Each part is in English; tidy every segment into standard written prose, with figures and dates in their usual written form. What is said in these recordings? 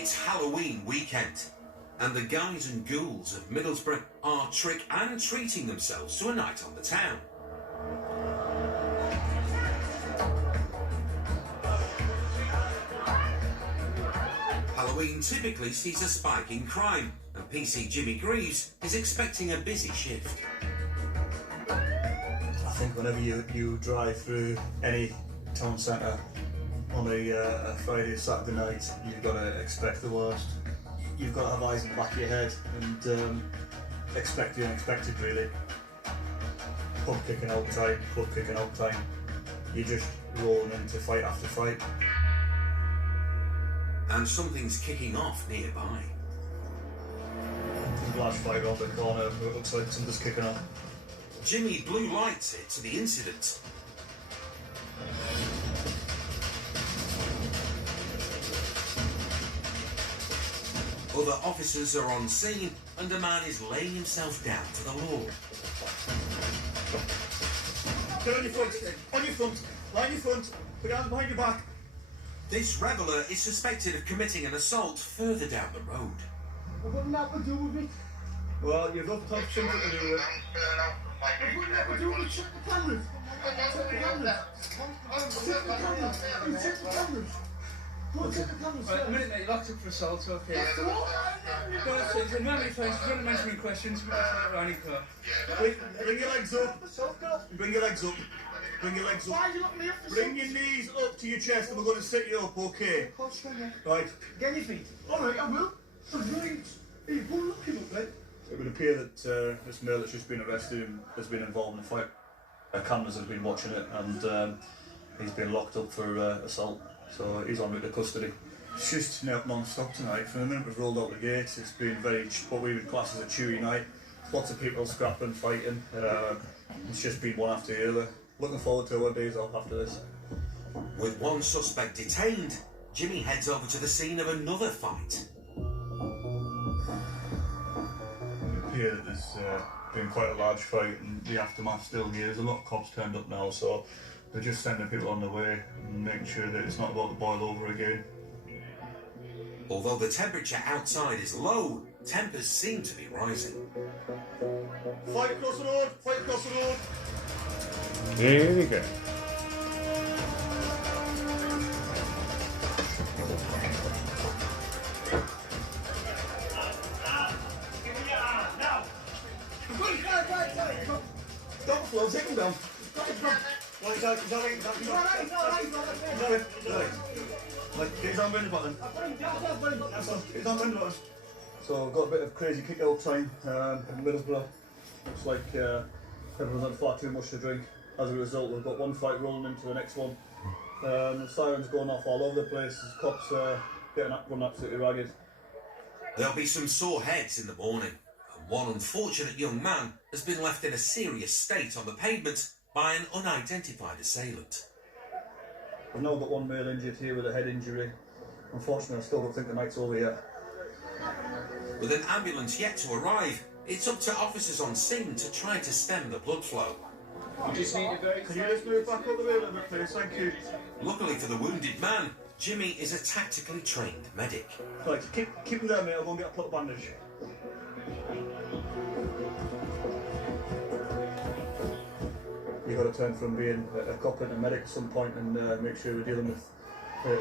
It's Halloween weekend, and the guys and ghouls of Middlesbrough are trick and treating themselves to a night on the town. Halloween typically sees a spike in crime, and PC Jimmy Greaves is expecting a busy shift. I think whenever you drive through any town centre on a Friday or Saturday night, you've got to expect the worst. You've got to have eyes in the back of your head and expect the unexpected, really. Pub kicking out time, club kicking out time. You're just rolling into fight after fight. And something's kicking off nearby. There's a large fight around the corner, it looks like something's kicking off. Jimmy blue lights it to the incident. Other officers are on scene and a man is laying himself down to the law. Get on your front, on your front, lie on your front, put your hands behind your back. This reveller is suspected of committing an assault further down the road. I've got nothing to do with it. Well, you've got to have something to do with it. I've got nothing to do with it. Check the cameras. Check the cameras. Check the cameras. You check the cameras. Go and check the cameras. Right, a minute, mate. You're locked up for assault, okay? Go on, so in memory first, if you want to mention any questions, we'll get around your car. Bring your legs up. Bring your legs up. Bring your legs Why up. are you looking me up for Bring your knees up to your chest and we're going to sit you up, okay? Right. Get your feet. Alright, I will. Right. Hey, go look him up, mate. It would appear that this male that's just been arrested has been involved in a fight. Cameras have been watching it and he's been locked up for assault. So he's on route to custody. It's just non-stop tonight. From the minute we've rolled out the gate, it's been what we would class as a chewy night. Lots of people scrapping, fighting. It's just been one after the other. Looking forward to our days off after this. With one suspect detained, Jimmy heads over to the scene of another fight. It appears that there's been quite a large fight and the aftermath still here. There's a lot of cops turned up now, so they're just sending people on their way and making sure that it's not about to boil over again. Although the temperature outside is low, tempers seem to be rising. Fight across the road! Fight across the road! Here we go. Stop the floor, take him down. He's on the button. He's on the button. So we've got a bit of crazy kick-out time in Middlesbrough. Looks like everyone's had far too much to drink. As a result, we've got one fight rolling into the next one. The sirens going off all over the place. Cops getting run absolutely ragged. There'll be some sore heads in the morning, and one unfortunate young man has been left in a serious state on the pavement by an unidentified assailant. We've now got one male injured here with a head injury. Unfortunately, I still don't think the night's over yet. With an ambulance yet to arrive, it's up to officers on scene to try to stem the blood flow. You just need a very... Can you just move back up the way a little bit, please? Thank you. Luckily for the wounded man, Jimmy is a tactically trained medic. Right, keep him there, mate. I'll go and get a plot bandage. You've got to turn from being a cop into a medic at some point and make sure we're dealing with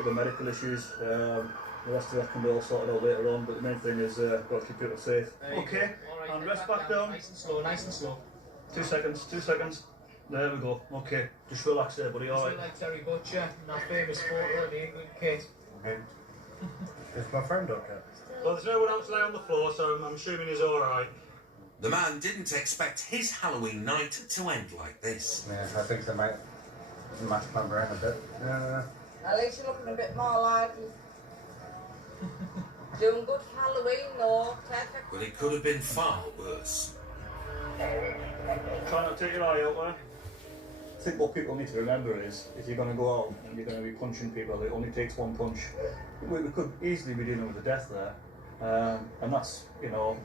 the medical issues. The rest of that can be all sorted out later on, but the main thing is got to keep people safe. Okay, Right, and rest back down. Nice and slow, nice and slow. 2 seconds, 2 seconds. There we go. Okay, just relax there, buddy. All right. Like Terry Butcher and that famous photo of the England kit. Okay. Is my friend okay? Well, there's no one else lay on the floor, so I'm assuming he's all right. The man didn't expect his Halloween night to end like this. Yeah, I think they might match my brain a bit. At least you're looking a bit more lively. Doing good for Halloween though, perfect. But it could have been far worse. Try not to take your eye out there. I think what people need to remember is, if you're going to go out and you're going to be punching people, it only takes one punch. We could easily be dealing with a death there. And that's, you know,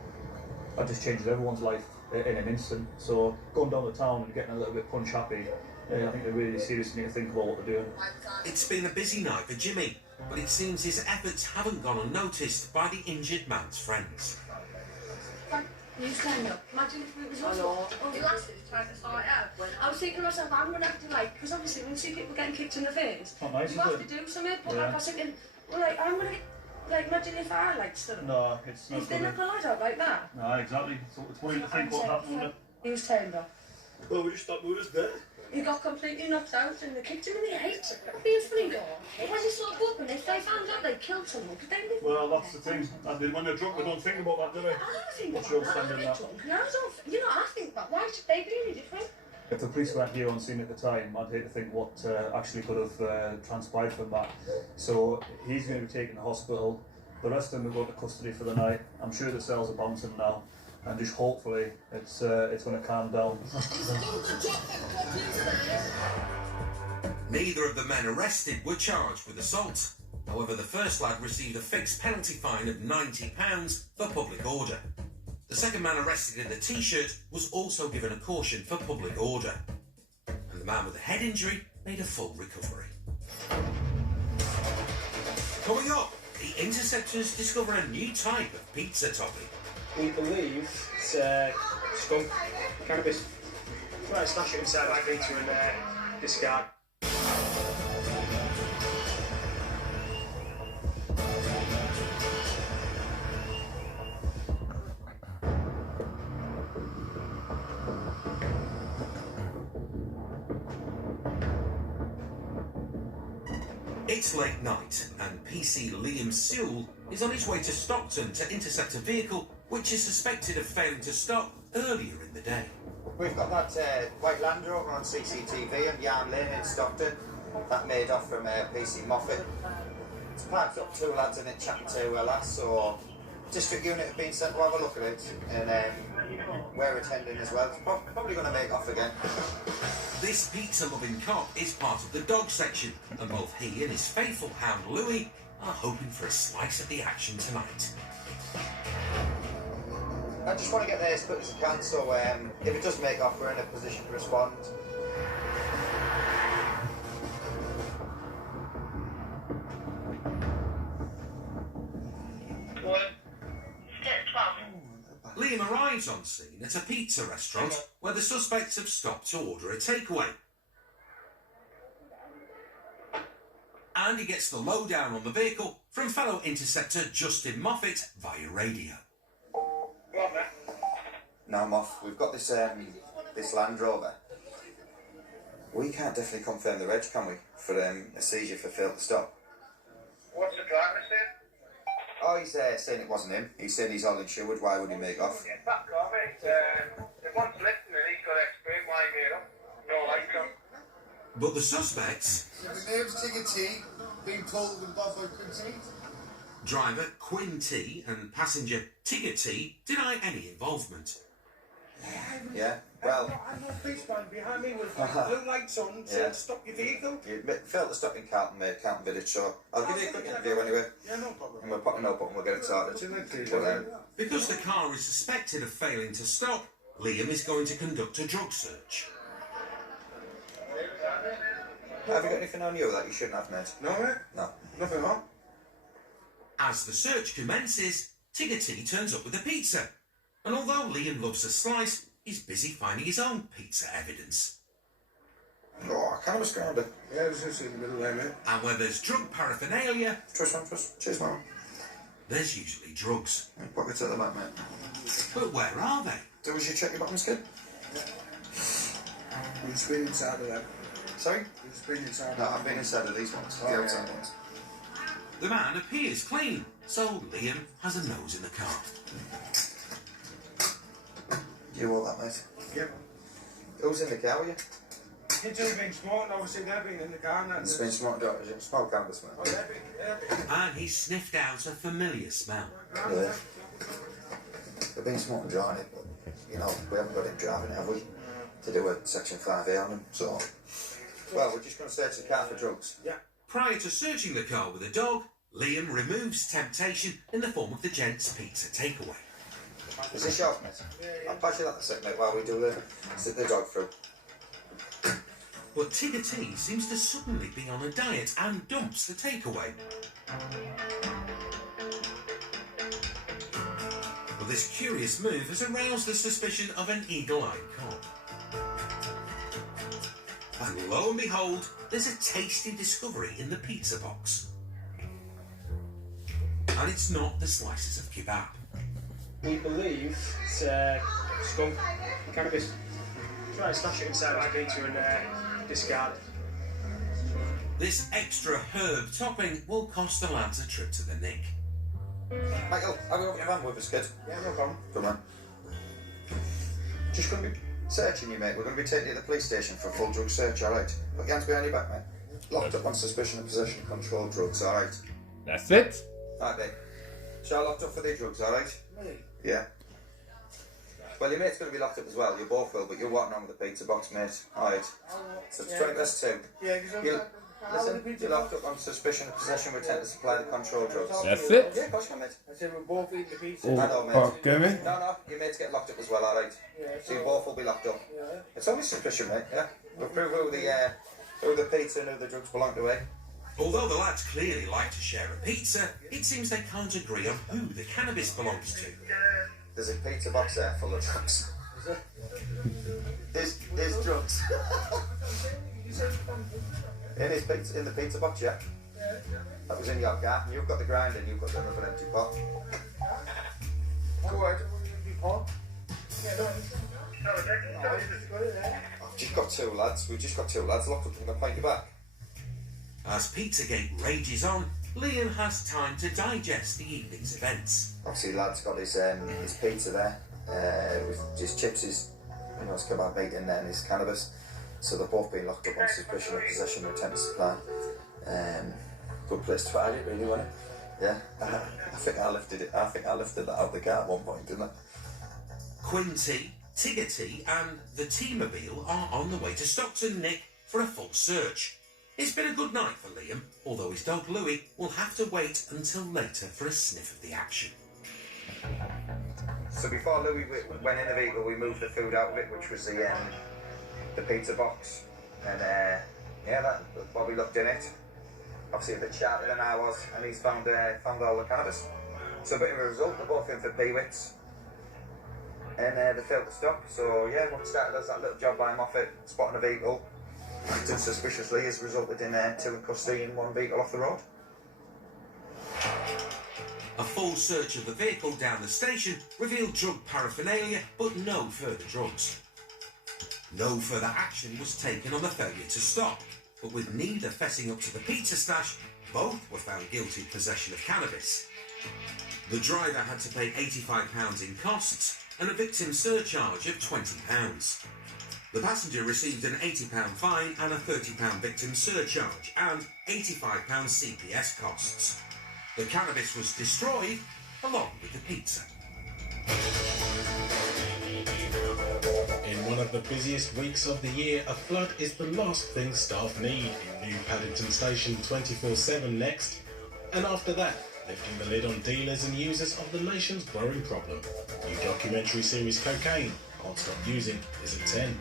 that just changes everyone's life in an instant. So going down the town and getting a little bit punch happy Yeah, I think they really seriously need to think about what they're doing. It's been a busy night for Jimmy, but it seems his efforts haven't gone unnoticed by the injured man's friends. You stand up. Imagine if it was us. The lasses trying to sort it out. I was thinking to myself, I'm going to have to, like, because obviously when you see people getting kicked in the face, Not nice, you is have it? to do something. But Yeah. like, I was thinking, well, like, I'm going to get, like, imagine if I, like, stood up. No, it's not If they knock good. the light out like that. No, exactly. So it's funny to think what happened, wouldn't it? He was turned off. Well, we just there. He got completely knocked out and they kicked him in the head. That'd be a funny goal. When he saw up and if they found out they killed someone, could they live? Well, that's the thing. And then when they're drunk, they don't think about that, do they? I don't think What's about your that. I'm a standing bit that? drunk. And I don't, you know, I think about why should they be any different? If the police weren't here on scene at the time, I'd hate to think what actually could have transpired from that. So he's going to be taken to hospital. The rest of them will go to custody for the night. I'm sure the cells are bouncing now, and just hopefully it's going to calm down. Neither of the men arrested were charged with assault. However, the first lad received a fixed penalty fine of £90 for public order. The second man arrested in the T-shirt was also given a caution for public order. And the man with the head injury made a full recovery. Coming up, the interceptors discover a new type of pizza topping. We believe it's skunk, cannabis. Right, stash it inside that pizza and discard. It's late night, and PC Liam Sewell is on his way to Stockton to intercept a vehicle which is suspected of failing to stop earlier in the day. We've got that white Land Rover on CCTV on Yarn Lane in Stockton. That made off from PC Moffat. It's parked up, two lads in it chatting to a lass, so district unit have been sent to have a look at it, and we're attending as well. It's probably going to make off again. This pizza-loving cop is part of the dog section, and both he and his faithful hound Louis are hoping for a slice of the action tonight. I just want to get there as quick as I can, so if it does make off, we're in a position to respond. Liam arrives on scene at a pizza restaurant where the suspects have stopped to order a takeaway. And he gets the lowdown on the vehicle from fellow interceptor Justin Moffat via radio. Now, Moff, we've got this this Land Rover. We can't definitely confirm the reg, can we? For a seizure for failed to stop. What's the driver saying? Oh, he's saying it wasn't him. He's saying he's all insured. Why would he make off? Get back on it. If one's listening, he's got to explain why he made up. No, like him. But the suspects, The name's Tigger T, being told with Bob Quincy. driver Quinn T and passenger Tigger T, deny any involvement. Yeah, well, I know a policeman behind me with blue lights on, saying Yeah. stop your vehicle. you failed to stop in Carlton Village, so I'll give you a quick interview anyway. Yeah, no problem. And we'll put a note up and we'll get it sorted. But, Because the car is suspected of failing to stop, Liam is going to conduct a drug search. have you got anything on you that you shouldn't have, mate? No, mate? No. Nothing wrong. As the search commences, Tigger T turns up with a pizza. And although Liam loves a slice, he's busy finding his own pizza evidence. Oh, cannabis grounder. Yeah, it was just in the middle there, mate. And where there's drug paraphernalia, Trust one, trust. Cheers, man. there's usually drugs. Pockets at the back, mate. But where are they? So was you check your bottoms, kid? We've been inside of them. Sorry? We've been inside No, I've been inside of these ones. Oh, The yeah. outside ones. The man appears clean, so Liam has a nose in the car. You all that, mate? Yep. Who's in the car with you? Kids have been smoking, obviously they've been in the car and It's been smoked out. Is it small cannabis, mate? Oh, they've been. And he sniffed out a familiar smell. Really? They've been smoking joint it, but, you know, we haven't got him driving it, have we? To do a Section 5A on him, so... Well, we're just going to search the car for drugs. Yeah. Prior to searching the car with a dog, Liam removes temptation in the form of the gents' pizza takeaway. Is this yours, mate? I'll pass you that a sec, mate, while we do the dog through. But Tigger T seems to suddenly be on a diet and dumps the takeaway. But this curious move has aroused the suspicion of an eagle-eyed cop. And lo and behold, there's a tasty discovery in the pizza box. And it's not the slices of kebab. We believe it's skunk, cannabis. Try and stash it inside my pizza and discard it. This extra herb topping will cost the lads a trip to the Nick. Michael, I'll go over your van with us, kid. Yeah, no problem. Come on. Just going to be searching you, mate. We're going to be taking you to the police station for a full drug search, alright? Put your hands behind your back, mate. Locked up on suspicion of possession of controlled drugs, alright? That's it? Alright, mate. So locked up for the drugs, alright? Me? Yeah. Well, your mate's going to be locked up as well. You both will, but you're walking on with the pizza box, mate. Alright. So it's 20 plus 2. Yeah, because Listen, you're locked up on suspicion of possession with intent to supply the controlled drugs. That's it? Yeah, of course you can, mate. I said we're both eating the pizza. Oh, I know, mate. fuck me. No, your mates get locked up as well, alright? Yeah, So you both will be locked up. yeah. It's only suspicion, mate, yeah? We'll prove who the pizza and who the drugs belong to, eh? Although the lads clearly like to share a pizza, it seems they can't agree on who the cannabis belongs to. There's a pizza box there full of drugs. There's drugs. in the pizza box, yeah? That was in your car. You've got the grind and you've got another empty pot. Go ahead. I've just got two lads. We've just got two lads locked up. I'm going to point you back. As Pizzagate rages on, Liam has time to digest the evening's events. Obviously, lad's got his pizza there, with his chips, his kebab meat in there, and his cannabis. So they've both been locked up on suspicion of possession with intent to supply. Good place to hide it, really, wasn't it? Yeah, I think I lifted that out of the car at one point, didn't I? Quinn T, Tigger T, and the T-Mobile are on the way to Stockton Nick for a full search. It's been a good night for Liam, although his dog Louis will have to wait until later for a sniff of the action. So before Louis went in the vehicle, we moved the food out of it, which was the pizza box, and while we looked in it, obviously a bit sharper than I was, and he's found all the cannabis. So a bit of a result, they're both in for Peewits, and they failed to stop. So yeah, what started as that little job by Moffat, spotting a vehicle, acting suspiciously, has resulted in 2 in custody and 1 vehicle off the road. A full search of the vehicle down the station revealed drug paraphernalia, but no further drugs. No further action was taken on the failure to stop, but with neither fessing up to the pizza stash, both were found guilty of possession of cannabis. The driver had to pay £85 in costs and a victim surcharge of £20. The passenger received an £80 fine and a £30 victim surcharge and £85 CPS costs. The cannabis was destroyed along with the pizza. In one of the busiest weeks of the year, a flood is the last thing staff need in New Paddington Station 24/7 next. And after that, lifting the lid on dealers and users of the nation's growing problem. New documentary series Cocaine, Can't Stop Using, is at 10.